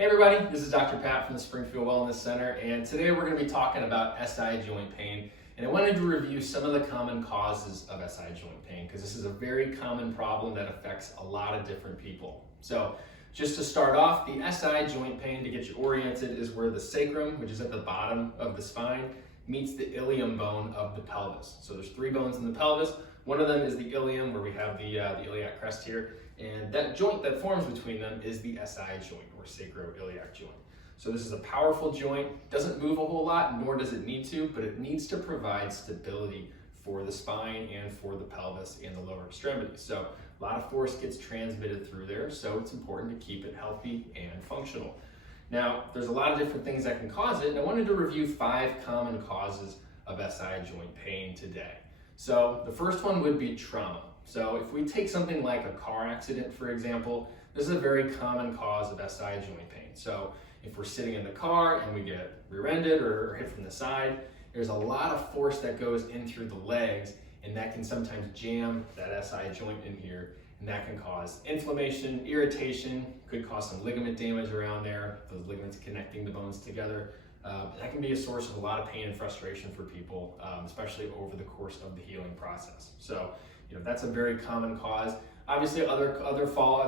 Hey everybody, this is Dr. Pat from the Springfield Wellness Center, and today we're going to be talking about SI joint pain. And I wanted to review some of the common causes of SI joint pain because this is a very common problem that affects a lot of different people. So just to start off, the SI joint pain, to get you oriented, is where the sacrum, which is at the bottom of the spine, meets the ilium bone of the pelvis. So there's three bones in the pelvis. One of them is the ilium, where we have the iliac crest here, and that joint that forms between them is the SI joint, or sacroiliac joint. So this is a powerful joint, doesn't move a whole lot, nor does it need to, but it needs to provide stability for the spine and for the pelvis and the lower extremities. So a lot of force gets transmitted through there, so it's important to keep it healthy and functional. Now, there's a lot of different things that can cause it, and I wanted to review 5 common causes of SI joint pain today. So the first one would be trauma. So if we take something like a car accident, for example, this is a very common cause of SI joint pain. So if we're sitting in the car and we get rear-ended or hit from the side, there's a lot of force that goes in through the legs, and that can sometimes jam that SI joint in here, and that can cause inflammation, irritation, could cause some ligament damage around there, those ligaments connecting the bones together. That can be a source of a lot of pain and frustration for people, especially over the course of the healing process. So, that's a very common cause. Obviously, other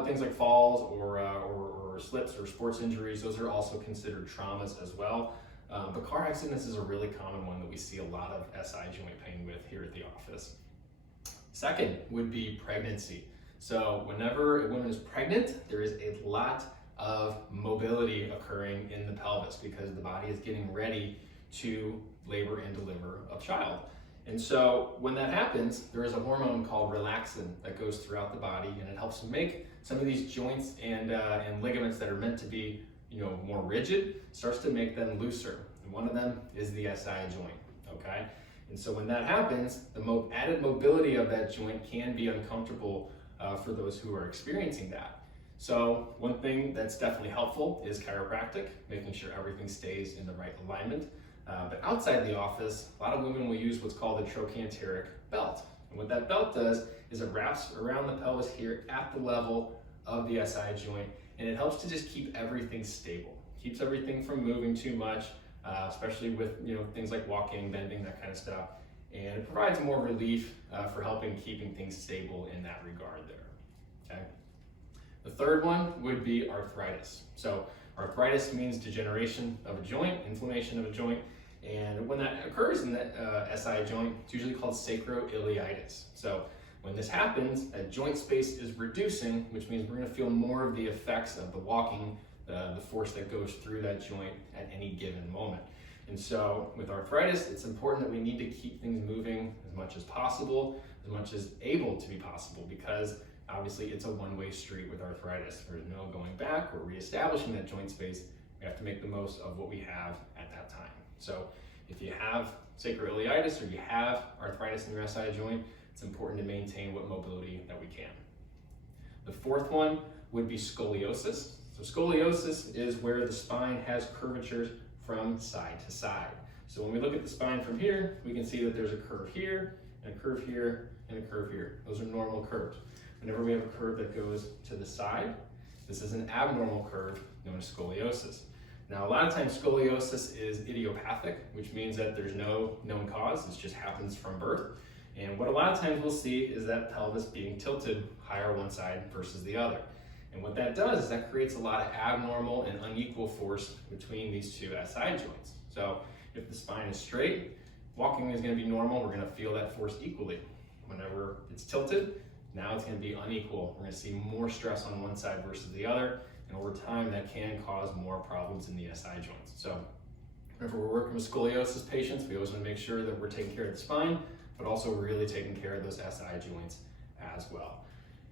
things like falls or slips or sports injuries, those are also considered traumas as well. But car accidents is a really common one that we see a lot of SI joint pain with here at the office. Second would be pregnancy. So whenever a woman is pregnant, there is a lot of mobility occurring in the pelvis because the body is getting ready to labor and deliver a child. And so when that happens, there is a hormone called relaxin that goes throughout the body, and it helps to make some of these joints and ligaments that are meant to be more rigid, starts to make them looser. And one of them is the SI joint, okay? And so when that happens, the added mobility of that joint can be uncomfortable for those who are experiencing that. So one thing that's definitely helpful is chiropractic, making sure everything stays in the right alignment. But outside the office, a lot of women will use what's called a trochanteric belt. And what that belt does is it wraps around the pelvis here at the level of the SI joint, and it helps to just keep everything stable. Keeps everything from moving too much, especially with things like walking, bending, that kind of stuff. And it provides more relief for helping keeping things stable in that regard there, okay? The third one would be arthritis. So arthritis means degeneration of a joint, inflammation of a joint, and when that occurs in that SI joint, it's usually called sacroiliitis. So when this happens, that joint space is reducing, which means we're going to feel more of the effects of the walking, the force that goes through that joint at any given moment. And so with arthritis, it's important that we need to keep things moving as much as possible, as much as able to be possible, because obviously it's a one-way street with arthritis. There's no going back or reestablishing that joint space. We have to make the most of what we have at that time. So if you have sacroiliitis or you have arthritis in your SI joint, it's important to maintain what mobility that we can. The fourth one would be scoliosis. So scoliosis is where the spine has curvatures from side to side. So when we look at the spine from here, we can see that there's a curve here, and a curve here, and a curve here. Those are normal curves. Whenever we have a curve that goes to the side, this is an abnormal curve known as scoliosis. Now, a lot of times scoliosis is idiopathic, which means that there's no known cause. It just happens from birth. And what a lot of times we'll see is that pelvis being tilted higher one side versus the other. And what that does is that creates a lot of abnormal and unequal force between these two SI joints. So if the spine is straight, walking is going to be normal. We're going to feel that force equally. Whenever it's tilted, now it's going to be unequal. We're going to see more stress on one side versus the other, and over time that can cause more problems in the SI joints. So whenever we're working with scoliosis patients, we always want to make sure that we're taking care of the spine, but also really taking care of those SI joints as well.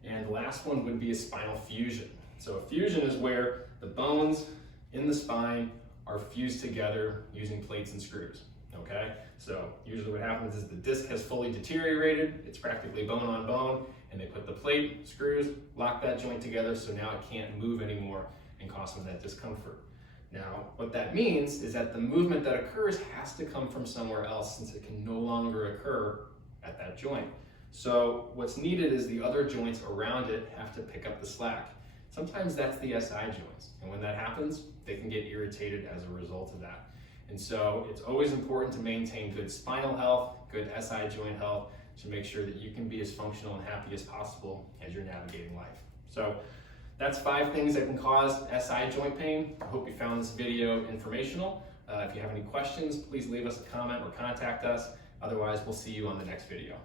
And the last one would be a spinal fusion. So a fusion is where the bones in the spine are fused together using plates and screws, okay? So usually what happens is the disc has fully deteriorated, it's practically bone on bone, and they put the plate, screws, lock that joint together so now it can't move anymore and cause some of that discomfort. Now, what that means is that the movement that occurs has to come from somewhere else since it can no longer occur at that joint. So what's needed is the other joints around it have to pick up the slack. sometimes that's the SI joints. And when that happens, they can get irritated as a result of that. And so it's always important to maintain good spinal health, good SI joint health, to make sure that you can be as functional and happy as possible as you're navigating life. So that's 5 things that can cause SI joint pain. I hope you found this video informational. If you have any questions, please leave us a comment or contact us. Otherwise, we'll see you on the next video.